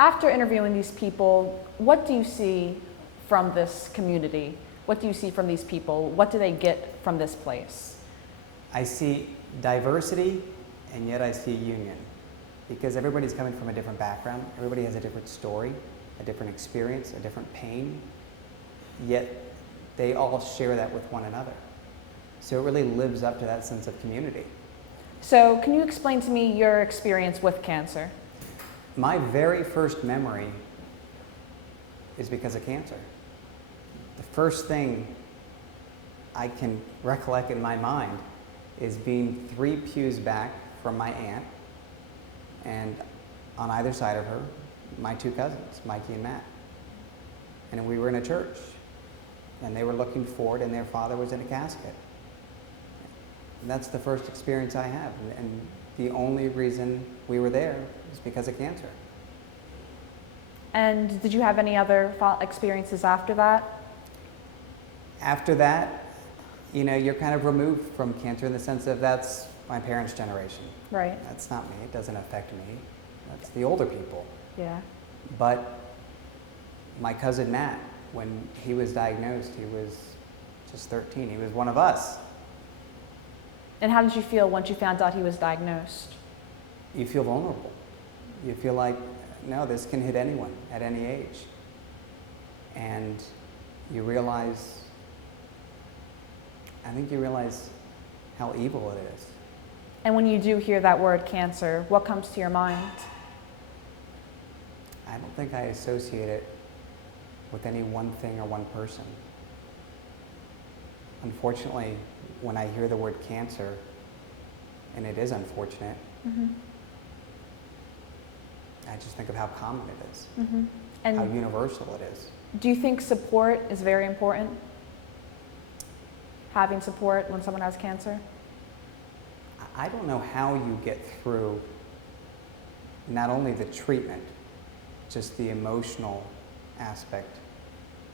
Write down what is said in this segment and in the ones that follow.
After interviewing these people, what do you see from this community? What do you see from these people? What do they get from this place? I see diversity, and yet I see union. Because everybody's coming from a different background, everybody has a different story, a different experience, a different pain, yet they all share that with one another. So it really lives up to that sense of community. So can you explain to me your experience with cancer? My very first memory is because of cancer. The first thing I can recollect in my mind is being 3 pews back from my aunt, and on either side of her, my 2 cousins, Mikey and Matt. And we were in a church, and they were looking forward, and their father was in a casket. And that's the first experience I have, and the only reason we were there is because of cancer. And did you have any other experiences after that? After that, you know, you're kind of removed from cancer in the sense of that's my parents' generation. Right. That's not me. It doesn't affect me. That's the older people. Yeah. But my cousin Matt, when he was diagnosed, he was just 13. He was one of us. And how did you feel once you found out he was diagnosed? You feel vulnerable. You feel like, no, this can hit anyone at any age. And you realize, I think you realize how evil it is. And when you do hear that word cancer, what comes to your mind? I don't think I associate it with any one thing or one person. Unfortunately, when I hear the word cancer, and it is unfortunate, I just think of how common it is, And how universal it is. do you think support is very important? Having support when someone has cancer? I don't know how you get through not only the treatment, just the emotional aspect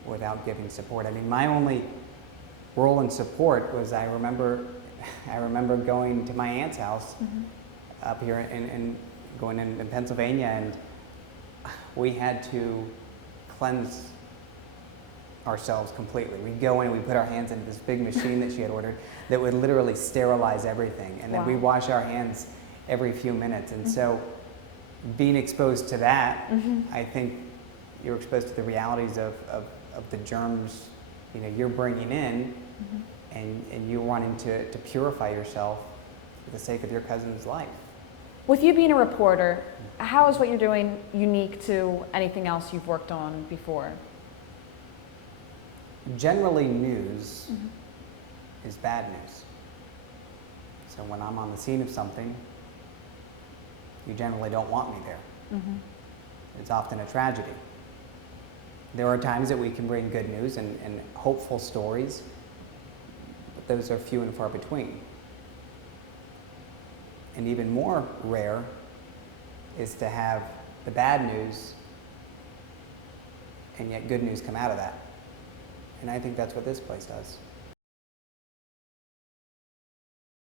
without giving support. I mean, my only role in support was I remember going to my aunt's house up here in going in Pennsylvania, and we had to cleanse ourselves completely. We'd go in and we'd put our hands into this big machine that she had ordered that would literally sterilize everything, and then we wash our hands every few minutes. And so being exposed to that, I think you're exposed to the realities of the germs, you know, you're bringing in, and you wanting to purify yourself for the sake of your cousin's life. With you being a reporter, how is what you're doing unique to anything else you've worked on before? Generally, news is bad news. So when I'm on the scene of something, you generally don't want me there. It's often a tragedy. There are times that we can bring good news and hopeful stories, but those are few and far between. And even more rare is to have the bad news and yet good news come out of that. And I think that's what this place does.